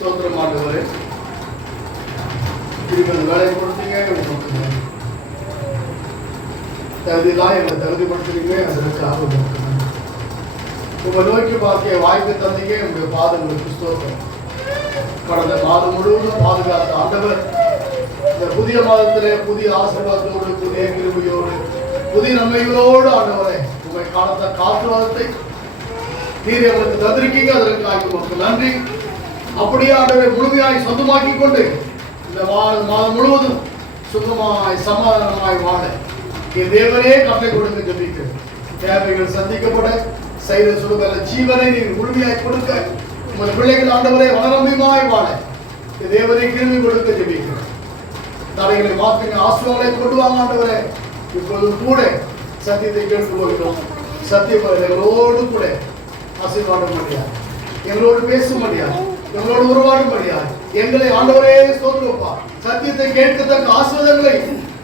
ஸ்தோத்திரம் ஆண்டவரே. திரும்ப வேலை கொடுத்தீங்க, தகுதியெல்லாம் எங்களை தகுதிப்படுத்துறீங்க. அதற்காக உங்களை நோக்கி பார்க்க வாய்ப்பு தந்தீங்க. உங்களுடைய பாதங்களுக்கு ஸ்தோத்திரம். கடந்த மாதம் முழுவதும் பாதுகாத்த ஆண்டவர் இந்த புதிய மாதத்திலே புதிய ஆசீர்வாதத்தோடு, புதிய கிருபையோடு, புதிய நன்மைகளோடு ஆண்டவரை உங்களை காலத்த ஆசீர்வாதத்தை நீர் எங்களுக்கு தந்திருக்கீங்க. அதற்காக உங்களுக்கு நன்றி. அப்படியே ஆண்டவரை முழுமையாய் சொந்தமாக்கி கொண்டு இந்த மாதம் முழுவதும் சுகமாய் சமாதானமாய் வாழ என் தேவனே கட்டளை கொடுக்க ஜெபிக்கிறேன். தேவைகள் சந்திக்கப்பட செய்த சுடுதல ஜீவனை நீர் முழுமையாய் கொடுக்க உங்கள் பிள்ளைகள் ஆண்டவரை வளரம்பியமாய் வாழ என் தேவனை கிருபை கொடுக்க ஜெபிக்கிறேன். தடைகளை மாற்றுங்க, ஆசீர்வாதங்களை கொண்டு வாங்க ஆண்டவரே. இப்பொழுது கூட சத்தியத்தை கேட்டு போகிறோம். சத்தியங்களோடு கூட ஆசீர்வாதம் முடியாது, எங்களோடு பேச முடியாது, எங்களோடு உருவாட முடியாது. எங்களை ஆண்டவரே ஸ்தோத்திரப்பா, சத்தியத்தை கேட்கத்தக்க ஆசீர்வாதங்களை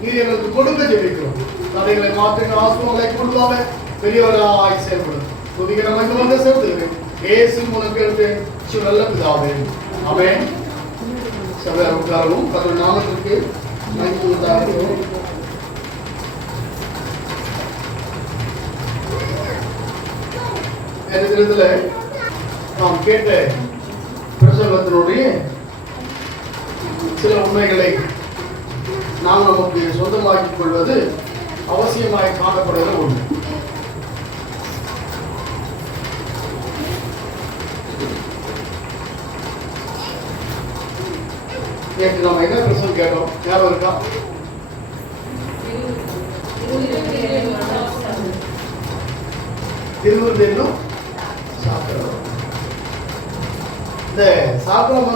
நீர் எங்களுக்கு கொடுக்க ஜெபிக்கிறோம். தடைகளை மாற்றுங்க, ஆசீர்வாதங்களை கொண்டு வாங்க, பெரியவராய் செயல்படும். துதிக்கிற மகிமையாக செலுத்துகிறேன். இயேசு மூலம் கேட்கிறேன் நல்ல பிதாவே, ஆமென். சபையார் உட்காரவும். கர்த்தருடைய நாமத்திற்கு மகிமை உண்டாகட்டும். இடத்துல நாம் கேட்ட பிரசங்கத்தினுடைய சில உண்மைகளை நாம் நமக்கு சொந்தமாக்கிக் கொள்வது அவசியமாய் காணப்படுகிற ஒன்று. நேற்று நம்ம என்ன பிரசங்கம் கேட்டோம், ஞாபகம் இருக்கா? திருவிருந்தேனும் சாத்திரம். இந்த சாத்திரம்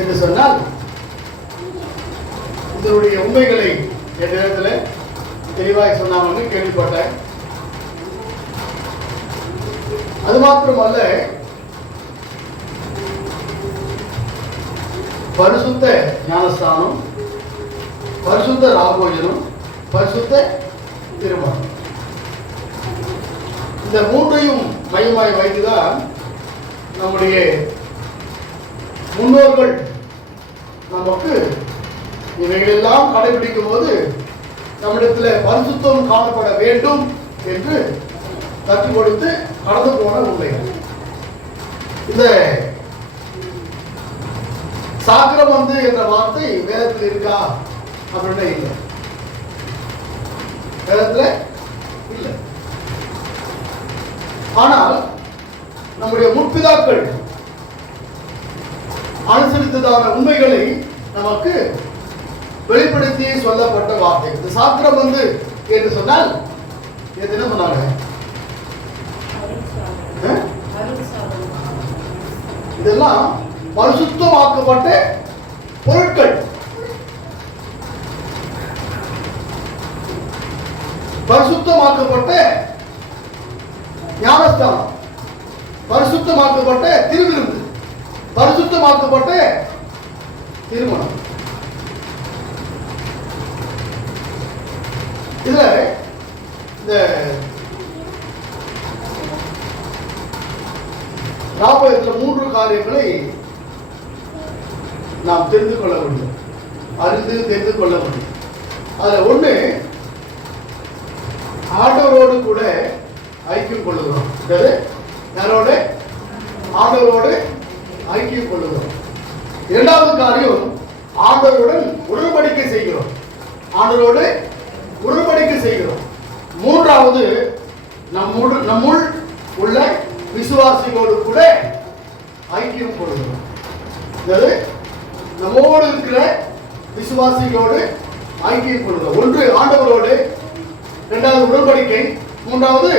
என்று சொன்னால் இதனுடைய உண்மைகளை என் நேரத்தில் தெளிவாக சொன்னாங்க கேள்விப்பட்டேன். அது மாத்திரமல்ல, பரிசுத்த ஞானஸ்தானம், பரிசுத்த ராபோஜனம், பரிசுத்த திருமணம், இந்த மூன்றையும் மையமாய் வைத்துதான் நம்முடைய முன்னோர்கள் நமக்கு இவைகளெல்லாம் கடைபிடிக்கும் போது நம்மிடத்தில் பரிசுத்தம் காணப்பட வேண்டும் என்று கற்றுக் கொடுத்து கடந்து போன உண்மைகள். இந்த சாக்கிரம் என்ற வார்த்தை வேதத்தில் இருக்கா அப்படின்னு இல்லை, வேதத்தில் இல்லை. ஆனால் நம்முடைய முற்பிதாக்கள் அனுசரித்ததான உண்மைகளை நமக்கு வெளிப்படுத்தி சொல்லப்பட்ட வார்த்தை. இந்த சாத்திரம் என்று சொன்னால் என்ன சொன்னாங்க? இதெல்லாம் பரிசுத்தமாக்கப்பட்ட பொருட்கள், பரிசுத்தமாக்கப்பட்ட ஞானஸ்தானம், பரிசுத்தமாக்கப்பட்ட திருவிருந்து, பரிசுத்தமாக்கப்பட்ட திருமணம். இதுல இந்த ராபோஜனத்தில் 3 காரியங்களை நாம் தெரிந்து கொள்ள வேண்டும், அறிந்து தெரிந்து கொள்ள வேண்டும். அதுல ஒண்ணு, ஆண்டவரோடு கூட ஐக்கியம் கொள்ளுகிறோம். யாரோட? ஆண்டவரோடு ஐக்கியம் கொள்ளுகிறோம். இரண்டாவது காரியம், ஆண்டவருடன் உடன்படிக்கை செய்கிறோம், ஆண்டவரோடு உடன்படிக்கை செய்கிறோம். மூன்றாவது, நம்முள் உள்ள விசுவாசிகளோடு கூட ஐக்கியம் கொள்கிறோம். நம்மோடு இருக்கிற விசுவாசிகளோடு ஐக்கியம் கொள்கிறோம். ஒன்று ஆண்டவரோடு, இரண்டாவது உடன்படிக்கை, மூன்றாவது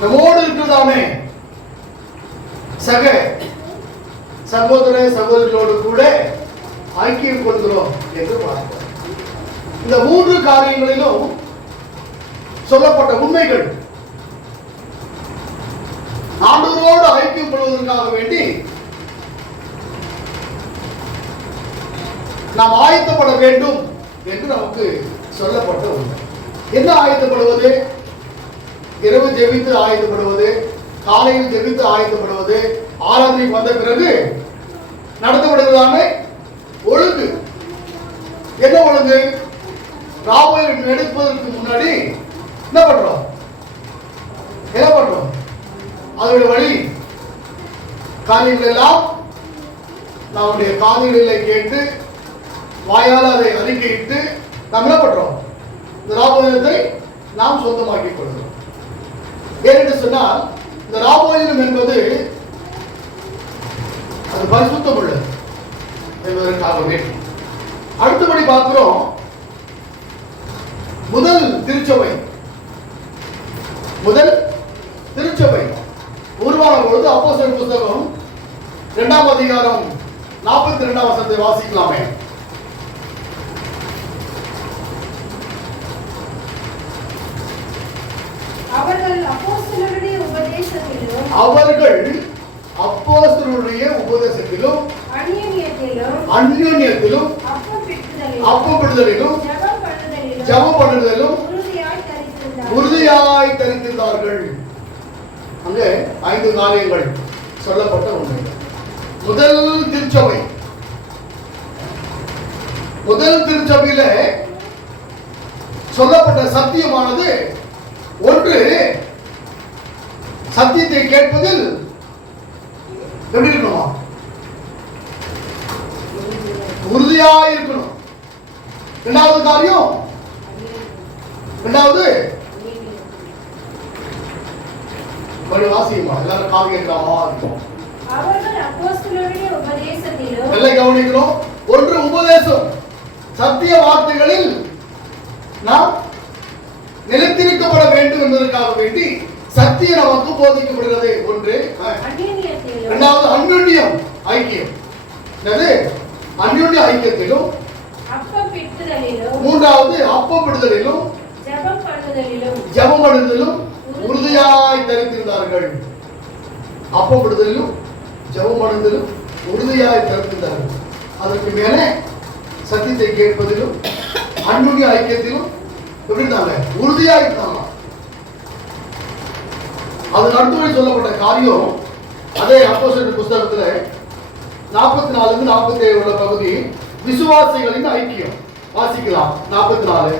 நம்மோடு இருக்கிறதானே சகோதர சகோதரிகளோடு கூட ஐக்கியம் கொள்கிறோம் என்று பார்க்கிறோம். இந்த 3 காரியங்களிலும் சொல்லப்பட்ட உண்மைகள் ஆண்டவரோடு ஐக்கியம் கொள்வதற்காக வேண்டி நாம் ஆயத்தப்பட வேண்டும் என்று நமக்கு சொல்லப்பட்ட உண்மை. என்ன ஆயத்தப்படுவது? இரவு ஜெபித்து ஆயத்தப்படுவது, காலையில் ஜெபித்து ஆயத்தப்படுவது, ஆராதனைக்கு வந்த பிறகு நடத்தப்படுகிறதான ஒழுங்கு என்ன ஒழுங்கு? ராபோஜனம் எடுப்பதற்கு முன்னாடி என்ன பண்றோம்? அதோட வழி காரியங்கள் எல்லாம் நம்முடைய காதுகளிலே கேட்டு வாயால் அதை அறிக்கையிட்டு நாம் என்ன பண்றோம்? இந்த ராபோஜனத்தை நாம் சொந்தமாக்கிக் கொள்கிறோம். ஏனென்று சொன்னால் இந்த ராபோஜனம் என்பது அது பரிசுத்தம் உள்ளது என்பதற்காக வேண்டும். அடுத்தபடி பார்க்கிறோம், முதல் திருச்சபை உருவான பொழுது அப்போஸ்தலர் புத்தகம் 2ஆம் அதிகாரம் 42ஆம் வசனத்தை வாசிக்கலாமே. அவர்கள் அப்போஸ்தலருடைய உபதேசத்திலும் அந்யோன்யத்திலும் அப்பப்பிடுதலிலும் ஜெபம் பண்ணுதலிலும் உறுதியாய் தரித்திருந்தார்கள். அங்கே 5 காரியங்கள் சொல்லப்பட்ட உண்மை. முதல் திருச்சபையில சொல்லப்பட்ட சத்தியமானது ஒன்று, சத்தியத்தை கேட்பதில் எப்படி இருக்கணுமா? உறுதியாய் இருக்கணும். இரண்டாவது காரியம், வாசியுமா எல்லாரும் காது கேட்கலாமா? நல்லா கவனிக்கிறோம். ஒன்று உபதேசம், சத்திய வார்த்தைகளில் நாம் நிலைத்திருக்கப்பட வேண்டும் என்பதற்காக வேண்டி சத்தியம் நமக்கு போதிக்கப்படுகிறது. ஒன்று. இரண்டாவது அந்யோன்யம், ஐக்கியம். அந்யோன்ய ஐக்கியத்திலும், மூன்றாவது அப்பப்பிடுதலிலும் ஜெபம் பண்ணுதலிலும் உறுதியாய் தரித்திருந்தார்கள். அப்பப்பிடுதலிலும் ஜெபம் பண்ணுதலிலும் உறுதியாய் தரித்திருந்தார்கள். அதற்கு மேலே சத்தியத்தை கேட்பதிலும் அந்யோன்ய ஐக்கியத்திலும் எப்படி இருந்தாங்க? உறுதியா இருந்தாங்க. அது அடுத்தவரை சொல்லப்பட்ட காரியம் அதே அப்போஸ்தலர் புத்தகத்துல 44 47 உள்ள பகுதி, விசுவாசிகளின் ஐக்கியம். வாசிக்கலாம். 44.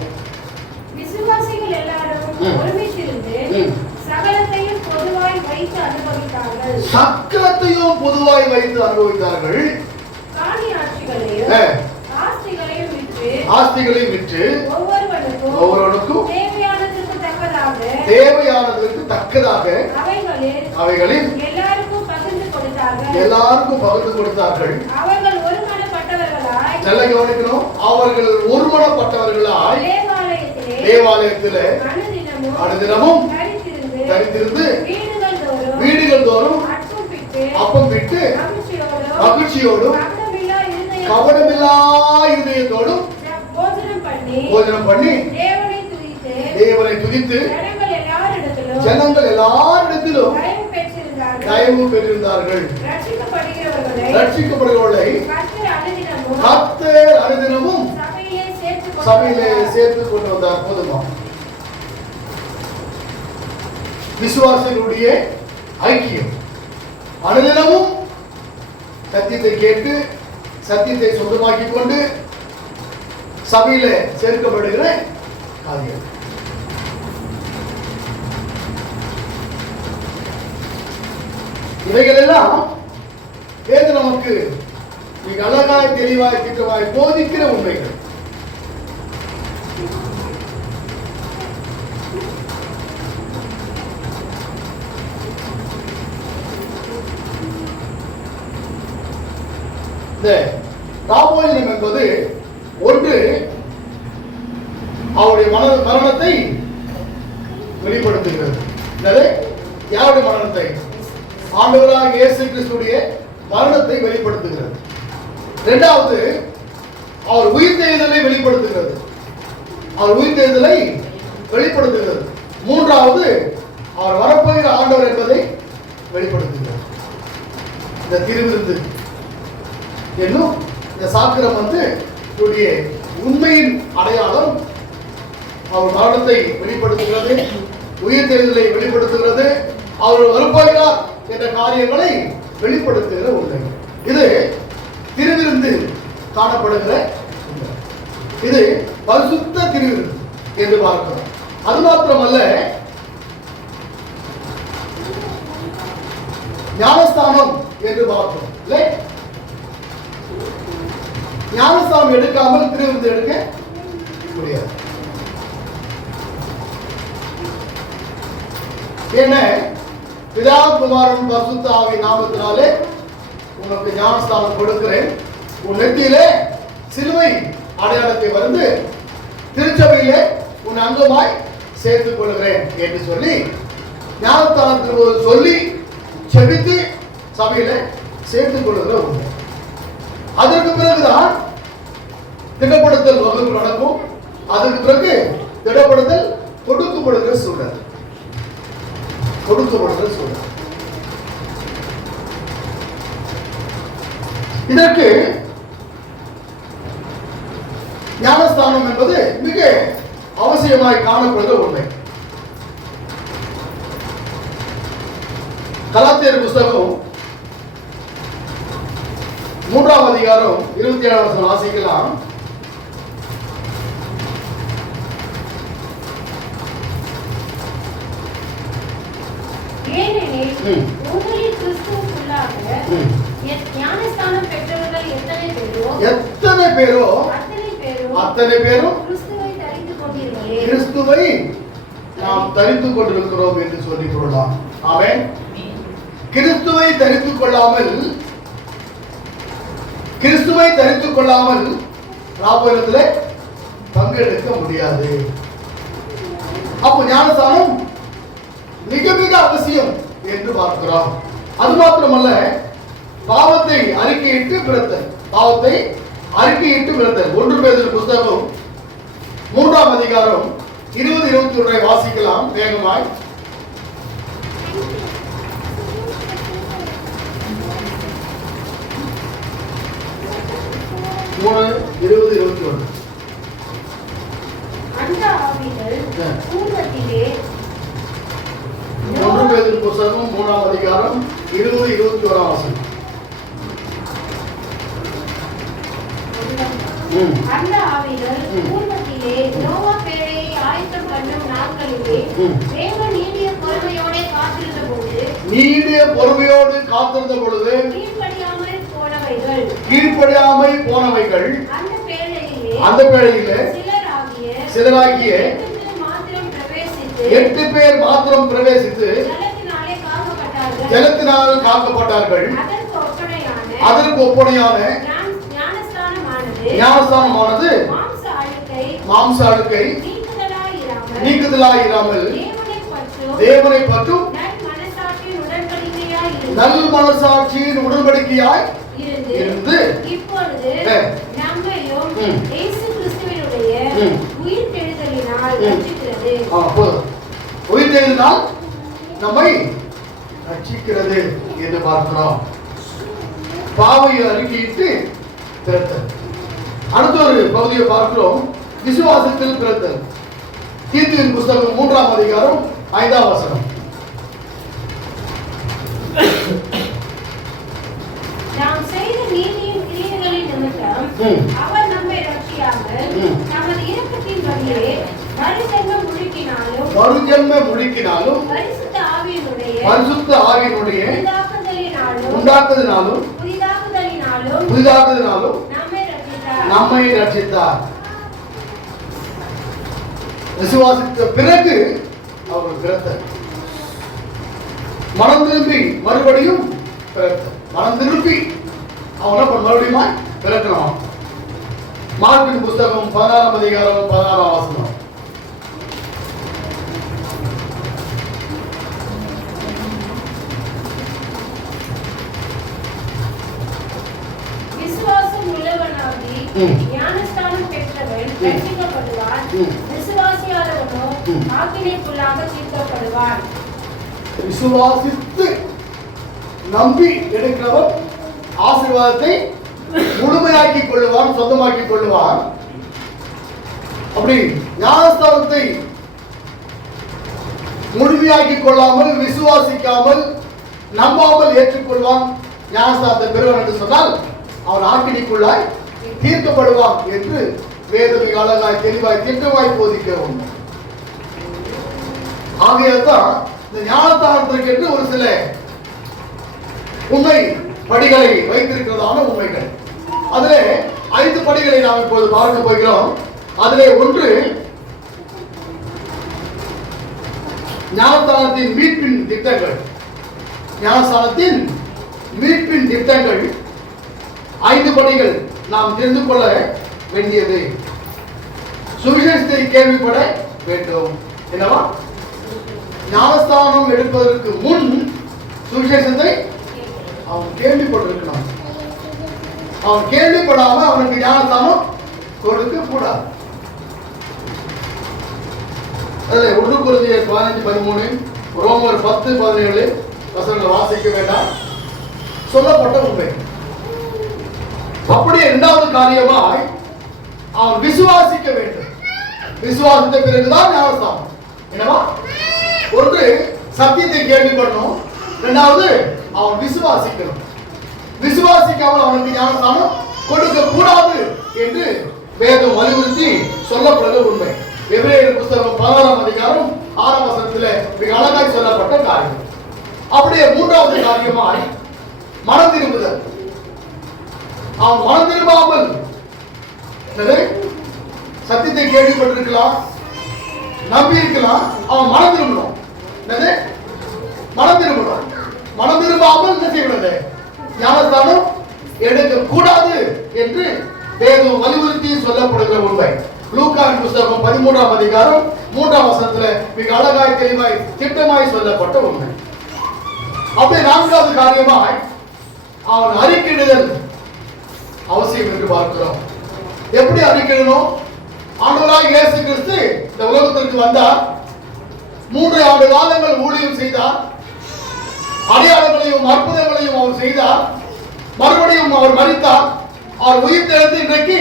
விசுவாசிகள் எல்லாரும் ஒருமித்திருந்து சகலத்தையும் பொதுவாய் வைத்து அனுபவித்தார்கள். ஆஸ்திகளையும் விற்று ஒவ்வொருவனுக்கும் தேவையானதற்கு தக்கதாக அவைகளில் எல்லாருக்கும் பகிர்ந்து கொடுத்தார்கள். அவர்கள் ஒருமனப்பட்டவர்களாய், நல்ல கவனிக்கணும், அவர்கள் ஒருமனப்பட்டவர்களாய் தேவாலயத்திலே அனுதினமும் தரித்திருந்து வீடுகள் தோறும் அப்பம் பிட்டு மகிழ்ச்சியோடும் கவனமில்லா இருதயத்தோடும் போஜனம் பண்ணி தேவனை துதித்து ஜனங்கள் எல்லாரிடத்திலும் தயவு பெற்றிருந்தார்கள். ரட்சிக்கப்படுகிறவர்களை கர்த்தர் அனுதினமும் சபையிலே சேர்த்துக் கொண்டு வந்தார். போதுமா? விசுவாசிகளுடைய ஐக்கியம், அனுதினமும் சத்தியத்தை கேட்டு சத்தியத்தை சொந்தமாக்கிக் கொண்டு சபையில சேர்க்கப்படுகிற காரியம். இவைகள் எல்லாம் வேத நமக்கு மிக அழகாய் தெளிவாய் திட்டமாய் போதிக்கிற உண்மைகள். ராபோஜனம் என்பது ஒன்று அவருடைய மரணத்தை வெளிப்படுத்துகிறது. யாருடைய மரணத்தை? ஆண்டவராக இயேசு கிறிஸ்துடைய மரணத்தை வெளிப்படுத்துகிறது. இரண்டாவது அவர் உயிர்த்தெழுதலை வெளிப்படுத்துகிறது. மூன்றாவது அவர் வரப்போகிற ஆண்டவர் என்பதை வெளிப்படுத்துகிறார். இந்த திருவிருந்து என்னும் இந்த சாக்கிரம் உண்மையின் அடையாளம். அவர் மரணத்தை வெளிப்படுத்துகிறது, உயிர்த்தெழுதலை வெளிப்படுத்துகிறது, அவர் வரப்போகிறார் என்ற காரியங்களை வெளிப்படுத்துகிற உண்மை. இது திருவிருந்து காணப்படுகிற உண்மை. இது பரிசுத்த திருவிருந்து என்று பார்க்கிறோம். அது மாத்திரமல்ல, ஞானஸ்தானம் என்று பார்க்கிறோம். இல்லை, ஞானஸ்தானம் எடுக்காமல் திருவிருந்து எடுக்க முடியாது. என்ன, பிதா குமாரன் பரிசுத்த ஆவி நாமத்தினாலே உனக்கு ஞானஸ்தானம் கொடுக்கிறேன், உன் நெத்தியிலே சிலுவை அடையாளத்தை வந்து திருச்சபையிலே உன் அங்கமாய் சேர்த்துக் கொள்கிறேன் என்று சொல்லி ஞானஸ்தானத்தின் போது சொல்லி செபித்து சபையில சேர்த்துக் கொள்கிற உண்மை. அதற்கு பிறகுதான் திடப்படுத்தல் வகுப்பு நடக்கும். அதற்கு பிறகு திடப்படுத்தல் கொடுக்கப்படுகிற சூழல். இதற்கு ஞானஸ்தானம் என்பது மிக அவசியமாய் காணப்படுகிற உண்மை. கலாத்தியர் புஸ்தகம் 3ஆம் அதிகாரம் 27ஆம் வசனம் வாசிக்கலாம். ஏனெனில் உங்களில் கிறிஸ்துவுக்குள்ளாக ஞானஸ்தானம் பெற்றவர்கள் எத்தனை பேரோ அத்தனை பேரும் கிறிஸ்துவை நாம் தரித்துக் கொண்டிருக்கிறோம் என்று சொல்லிக் கொள்ளலாம். ஆமென். கிறிஸ்துவை தரித்துக் கொள்ளாமல் ராபோகத்திலே பங்கெடுக்க முடியாது. அப்போ ஞானஸ்தானம் மிக மிக அவசியம் என்று பார்க்கிறோம். அது மாத்திரமல்ல, பாவத்தை அறிக்கையிட்டு பிறத்தல். 1 பேதுரு புஸ்தகம் 3ஆம் அதிகாரம் 20-21 வாசிக்கலாம் வேகமாய். 3:20-21. அந்த ஆவிகள் பூர்வத்திலே 1 பேதுரு புஸ்தகம் 3ஆம் அதிகாரம் 20-21 வசனம். அந்த ஆவிகள் பூர்வத்திலே நோவா பேழையை ஆயத்தம் பண்ணும் நாட்களிலே தேவன் நீடிய பொறுமையோடு காத்திருந்த பொழுது கீழ்ப்படியாமல் போனவைகள் அந்த பேழையிலே சிலராகிய 8 பேர் மாத்திரம் பிரவேசித்து ஜலத்தினால் காக்கப்பட்டார்கள். அதற்கு ஒப்பனையான ஞானஸ்தானமானது மாம்ச அழுக்கை நீக்குதலாயிராமல் தேவனை பற்றும் நல் மனசாட்சியின் உடன்படிக்கையாய் இருந்து உயிர்த்தெழுதலினால் நம்மை ரட்சிக்கிறது என்று பார்க்கிறோம். பாவையை அறிக்கையிட்டு பிறத்தல். அடுத்த ஒரு பகுதியை பார்க்கிறோம், விசுவாசத்தில் பிறத்தல். தீத்துவின் புஸ்தகம் 3ஆம் அதிகாரம் 5ஆம் வசனம். நாம் செய்த நீதியின் கிரியைகளின் நிமித்தம் அவர் நம்மை ரட்சியாமல் நமது இரக்கத்தின்படியே மறுஜென்ம முழுக்கினாலும் பரிசுத்த ஆவியினுடைய உண்டாக்குதலினாலும் புதிதாக்குதலினாலும் நம்மை ரட்சித்தார். விசுவாசித்த பிறகு அவர் பிறந்தார். மனம் திரும்பி மறுபடியும் பிறந்தார். மனம் திரும்பி அவனை மறுபடியும் பிறக்கணும். மார்க்கின் புஸ்தகம் 16ஆம் அதிகாரம் 16ஆம் வசனம். விசுவாசம் உள்ளவனாகி ஞானஸ்தானம் பெற்றவன் ரட்சிக்கப்படுவான். விசுவாசியாதவனோ ஆக்கினைக்குள்ளாக தீர்க்கப்படுவான். விசுவாசித்து நம்பி எடுக்கிறவன் ஆசீர்வாதத்தை முழுமையாக்கி கொள்ளுவான், சொந்தமாக்கி கொள்ளுவான். அப்படி ஞானஸ்தானத்தை முழுமையாக்கி கொள்ளாமல், விசுவாசிக்காமல், நம்பாமல் ஏற்றுக்கொள்வான், ஞானஸ்தானத்தை பெறுவான் என்று சொன்னால் அவன் ஆக்கினிக்குள்ளாய் தீர்க்கப்படுவான் என்று வேதமிக அழகாய் தெளிவாய் திட்டமாய் போதிக்கிற உண்மை. ஆகையால்தான் இந்த ஞானஸ்தானத்திற்கு என்று ஒரு சில உண்மை படிகளை வைத்திருக்கிறதான உண்மைகள். அதிலே 5 படிகளை நாம் இப்போது பார்க்க போகிறோம். அதிலே ஒன்று ஞானஸ்தானத்தின் மீட்பின் திட்டங்கள். ஞானஸ்தானத்தின் மீட்பின் திட்டங்கள் 5 படிகள் நாம் தெரிந்து கொள்ள வேண்டியது. சுவிசேஷத்தை கேள்விப்பட வேண்டும். என்னவா? ஞானஸ்தானம் எடுப்பதற்கு முன் சுவிசேஷத்தை அவன் கேள்விப்பட்டிருக்கணும். அவன் கேள்விப்படாம அவனுக்கு ஞானஸ்தானம் கொடுக்க கூடாது. அதில் 1 கொரிந்தியர் 15:13, ரோமர் 10:17 வசனங்களை வாசிக்க வேண்டாம், சொல்லப்பட்ட உண்மை. அப்படியே 2வது காரியமாய் அவன் விசுவாசிக்க வேண்டும். விசுவாசித்த பிறகுதான் ஞானஸ்தானம். என்னவா? ஒன்று சத்தியத்தை கேள்விப்படணும், 2வது அவன் விசுவாசிக்கணும். விசுவாசிக்காமல் அவனுக்கு ஞானஸ்தானம் கொடுக்க கூடாது என்று வேதம் வலியுறுத்தி சொல்லப்படுகிற உண்மை. எபிரேயர் புத்தகம் 16ஆம் அதிகாரம் 6ஆம் வசனத்தில் மிக அழகாய் சொல்லப்பட்ட காரியம். அப்படியே 3வது காரியமாய் மனம் திரும்புதல். அவன் மனம் திரும்பாமல் சத்தியத்தை கேள்விப்பட்டிருக்கலாம், நம்பி இருக்கலாம், அவன் மனம் திரும்பணும். மனம் திரும்பணும். மனம் திரும்பாமல் என்ன செய்யக்கூடாது? ஞானஸ்தானம் எடுக்க கூடாது என்று வேதம் வலியுறுத்தி சொல்லப்படுகிற உண்மை. லூக்காவின் புத்தகம் 13ஆம் அதிகாரம் 3ஆம் வசனத்தில் மிக அழகாய் தெளிவாய் திட்டமாய் சொல்லப்பட்ட உண்மை. அப்படியே 4வது காரியமாய் அவன் அறிக்கையிடுதல் அவசியம் என்று பார்க்கிறோம். எப்படி அறிக்கையிடணும்? ஆண்டவராகிய இயேசு கிறிஸ்து இந்த உலகத்திற்கு வந்தார், 3 ஆண்டு காலங்கள் ஊழியம் செய்தார், அடையாளங்களையும் அற்புதங்களையும் அவர் செய்தார், மறுபடியும் அவர் மரித்தார், அவர் உயிர் தெழுந்து இன்றைக்கு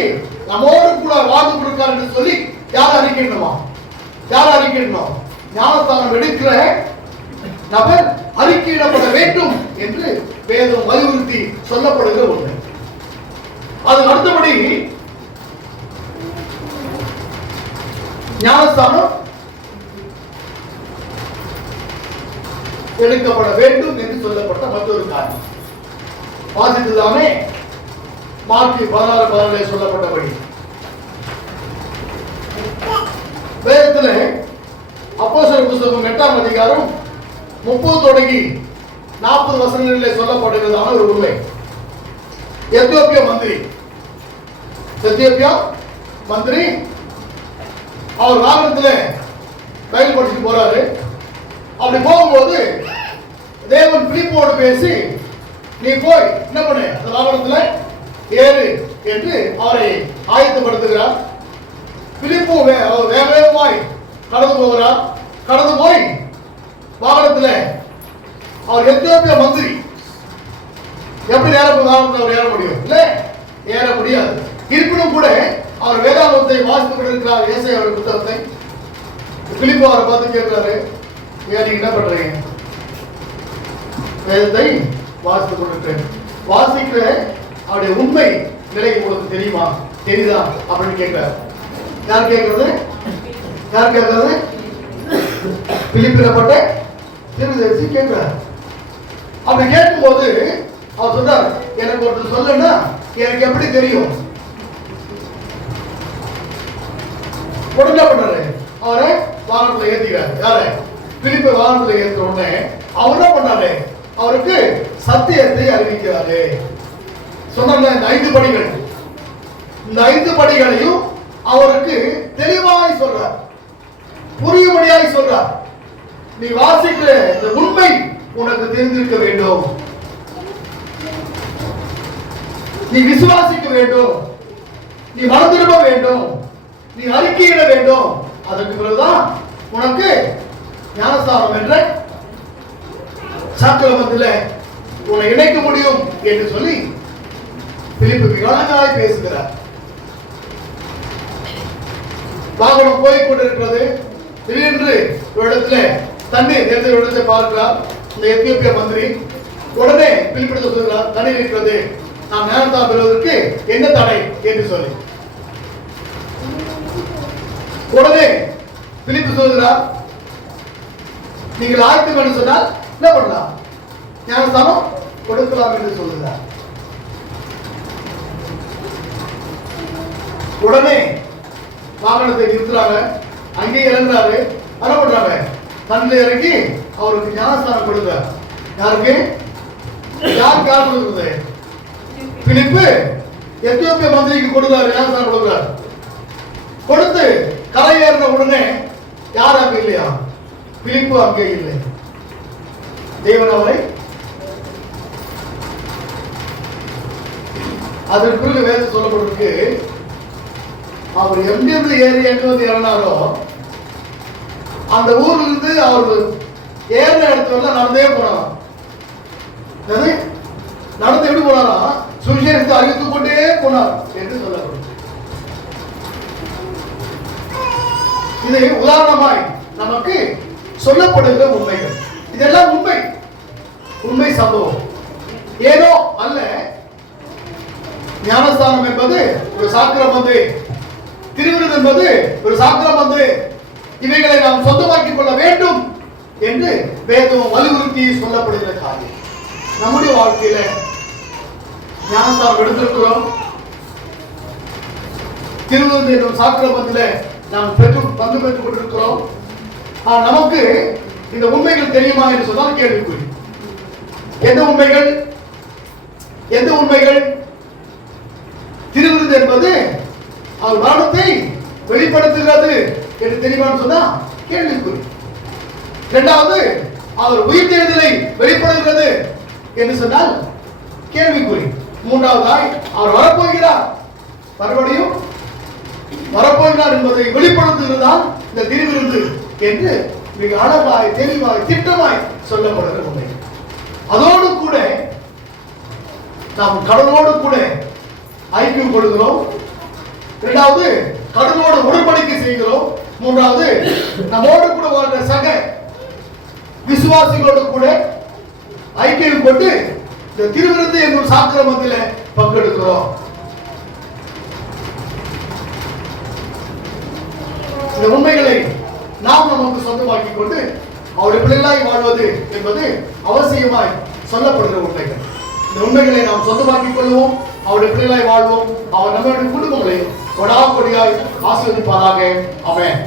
நம்மோடு கூட வாழ்ந்து கொடுக்கிறார் என்று சொல்லி யார் அறிக்கையிடணுமா? யார் அறிக்கையிடணும்? ஞானஸ்தானம் எடுக்கிற நபர் அறிக்கையிடப்பட வேண்டும் என்று வேதம் வலியுறுத்தி சொல்லப்படுகிற ஒன்று. அது அடுத்தபடி ஞானஸ்தானம் எடுக்கப்பட வேண்டும் என்று சொல்லப்பட்ட மற்றொரு காரியம் வாசித்துதானே மார்க்கு 16:14 சொல்லப்பட்டபடி வேதத்தில் அப்போஸ்தலர் புத்தகம் 8ஆம் அதிகாரம் 30 தொடங்கி 40 வசனங்களிலே சொல்லப்படுகிறதான ஒரு உண்மை. எத்தியோப்பியா மந்திரி அவர் வாகனத்தில் ரயில் படிச்சுட்டு போறாரு. அப்படி போகும்போது தேவன் பிலிப்போடு பேசி, நீ போய் என்ன பண்ணு, அந்த வாகனத்தில் ஏறு என்று அவரை ஆயத்தப்படுத்துகிறார். பிலிப்பு வேகமாய் கடந்து போகிறார். கடந்து போய் வாகனத்தில் அவர் எத்தியோப்பியா மந்திரி எப்படி வாகனத்தில் அவர் ஏற முடியும்? இல்ல, ஏற முடியாது. இருப்பினும் கூட அவர் வேதாகமத்தை வாசித்துக் கொண்டிருக்கிறார், ஏசாயா புத்தகத்தை. பிலிப்பு அவரை பார்த்து கேட்கிறாரு, ஏன் நீங்க என்ன பண்றீங்க? வேதத்தை வாசித்துக் கொண்டிருக்கிறேன். வாசிக்கிற அவருடைய உண்மை நிலை உங்களுக்கு தெரியுமா, தெரியுதா அப்படின்னு கேட்கிறார். யார் கேட்கறது? பிலிப்பிடப்பட்ட தீர்க்கதரிசி கேட்கிறார். அப்படி கேட்கும்போது அவர் சொல்றார், எனக்கு ஒருத்தர் சொல்லுன்னா எனக்கு எப்படி தெரியும்? உடனே பண்றாரு, அவரை வாகனத்துல ஏத்திக்கிறார். யாரு? பிலிப்பை வாகனத்துல ஏற்ற உடனே அவர் என்ன பண்ணாரு? அவருக்கு சத்தியத்தை அறிவிக்கிறாரு. சொன்னாங்க இந்த 5 படிகள். இந்த 5 படிகளையும் அவருக்கு தெளிவாய் சொல்றார், புரியும்படியாய் சொல்றார். நீ வாசிக்கிற இந்த உண்மை உனக்கு தெரிந்திருக்க வேண்டும், நீ விசுவாசிக்க வேண்டும், நீ மனம் திரும்ப வேண்டும், நீ அறிக்கையிட வேண்டும். அதற்கு பிறகுதான் உனக்கு ஞானஸ்தானம் என்ற சாக்கிரமத்தில் உன்னை இணைக்க முடியும் என்று சொல்லி பிலிப்பு விகாரமாய் பேசுகிறார். வாகனம் போய் கொண்டிருக்கிறது. திடீரென்று ஒரு இடத்துல தண்ணீர் இடத்தை பார்க்கிறார். இந்த எத்தியோப்பியா மந்திரி உடனே பிலிப்பிடத்தில் சொல்கிறார், தடை இருக்கிறது, நாம் ஞானஸ்நானம் பெறுவதற்கு என்ன தடை என்று சொல்லி. உடனே பிலிப்பு சொல்கிறார், நீங்கள் ஆயத்தம் என்று சொன்னால் என்ன பண்ணலாம், ஞானஸ்நானம் கொடுக்கலாம் என்று சொல்கிறார். உடனே வாகனத்தை நிறுத்துறாங்க, அங்கே இறங்குறாரு. என்ன பண்றாங்க, தன்னில் இறங்கி அவருக்கு ஞானஸ்நானம் கொடுக்கிறார். யாருக்கு? யாருக்கு யார் கொடுக்குறது? பிலிப்பு எத்தியோப்பிய மந்திரிக்கு கொடுக்கிறார், ஞானஸ்நானம் கொடுக்கிறார். கொடுத்து கரையேறின உடனே யார் அங்கே இல்லையா? பிலிப்பு அங்கே இல்லை. தேவன் அவரை அதற்கு பிறகு வேதம் சொல்லப்பட்டிருக்கு, அவர் எங்கிருந்து ஏறி எங்க வந்து இறங்கினாரோ அந்த ஊர்ல இருந்து அவர் ஏறின இடத்துல நடந்தே போனாராம். நடந்து எப்படி போனாரா? சுவிசேஷத்தை அறிவித்துக் கொண்டே போனார் என்று சொல்லப்படும். இது உதாரணமாய் நமக்கு சொல்லப்படுகிற உண்மைகள். இதெல்லாம் உண்மை, உண்மை சம்பவம். ஏதோ அல்ல. ஞானஸ்தானம் என்பது ஒரு சாக்கிரமந்து, திருவிருது என்பது ஒரு சாக்கிரமந்து. இவைகளை நாம் சொந்தமாக்கிக் கொள்ள வேண்டும் என்று வேதம் வலியுறுத்தி சொல்லப்படுகிற காரியம். நம்முடைய வாழ்க்கையில ஞானஸ்தானம் எடுத்திருக்கிறோம். திருவிருது என்னும் சாக்கிரமத்தில நாம் பங்கு பெற்றுக் கொண்டிருக்கிறோம். நமக்கு இந்த உண்மைகள் தெரியுமா என்று சொன்னால் கேள்விக்குறி. எந்த உண்மைகள்? எந்த உண்மைகள்? திருவிருது என்பது அவர் மரணத்தை வெளிப்படுத்துகிறது என்று தெரியுமான்னு சொன்னா கேள்விக்குறி. இரண்டாவது, அவர் உயிர்த்தெழுதலை வெளிப்படுகிறது என்று சொன்னால் கேள்விக்குறி. மூன்றாவதாய், அவர் வரப்போகிறார், மறுபடியும் வரப்போகிறார் என்பதை வெளிப்படுத்துகிறதுதான் இந்த திருவிருந்து என்று மிக அழகாய், தெளிவாய், திட்டமாய் சொல்லப்படுகிற உண்மை. அதோடு கூட நாம் கடலோடு கூட ஐக்கியம் கொள்கிறோம். இரண்டாவது, கடலோடு உடன்படிக்கை செய்கிறோம். மூன்றாவது, நம்மோடு கூட வாழ்ற சக விசுவாசிகளோடு கூட ஐக்கியம் கொண்டு இந்த திருவிருந்து என்னும் சாக்கிரமத்தில் பங்கெடுக்கிறோம். இந்த உண்மைகளை நாம் நமக்கு சொந்தமாக்கிக் கொண்டு அவருடைய பிள்ளைகளாய் வாழ்வது என்பது அவசியமாய் சொல்லப்படுகிற உண்மைகள். இந்த உண்மைகளை நாம் சொந்தமாக்கிக் கொள்வோம், அவருடைய பிள்ளைகளாய் வாழ்வோம். அவர் நம்முடைய குடும்பங்களை கொடாக்கொடியாய் ஆசீர்வதிப்பாராக. ஆமென்.